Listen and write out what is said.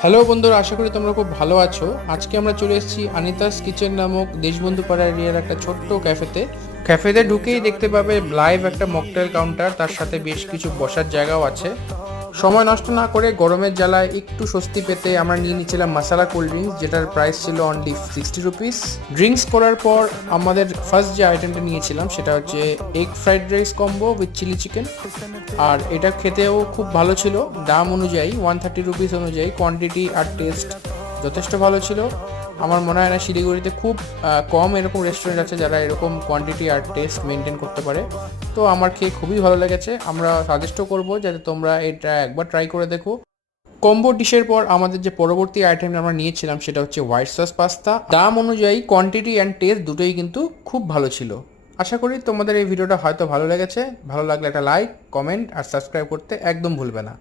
Hello বন্ধুরা, আশা করি তোমরা খুব ভালো আছো। আজকে আমরা চলে এসেছি আনিতাস কিচেন নামক দেশবন্ধু পাড়া এরিয়ার একটা ছোট্ট ক্যাফেতে ঢুকেই দেখতে পাবে লাইভ একটা মকটেল কাউন্টার, তার সাথে বেশ কিছু বসার জায়গাও আছে। সময় নষ্ট না করে গরমের জ্বালায় একটু স্বস্তি পেতে আমরা নিয়ে নিয়েছিলাম মশালা কোল্ড ড্রিঙ্কস, যেটার প্রাইস ছিল অনলি 60 রুপিস। ড্রিঙ্কস করার পর আমাদের ফার্স্ট যে আইটেমটা নিয়েছিলাম সেটা হচ্ছে egg fried rice combo with chilli chicken. আর এটা খেতেও খুব ভালো ছিল। দাম অনুযায়ী 130 রুপিস অনুযায়ী কোয়ান্টিটি আর টেস্ট যথেষ্ট ভালো ছিল। আমার মনে হয় না শিলিগুড়িতে খুব কম এরকম রেস্টুরেন্ট আছে যারা এরকম কোয়ান্টিটি আর টেস্ট মেনটেন করতে পারে। তো আমার খেয়ে খুবই ভালো লেগেছে। আমরা সাজেস্টও করবো যাতে তোমরা এটা একবার ট্রাই করে দেখো। কম্বো ডিশের পর আমাদের যে পরবর্তী আইটেম আমরা নিয়েছিলাম সেটা হচ্ছে হোয়াইট সস পাস্তা। দাম অনুযায়ী কোয়ান্টিটি অ্যান্ড টেস্ট দুটোই কিন্তু খুব ভালো ছিল। আশা করি তোমাদের এই ভিডিওটা হয়তো ভালো লেগেছে। ভালো লাগলে একটা লাইক, কমেন্ট আর সাবস্ক্রাইব করতে একদম ভুলবে না।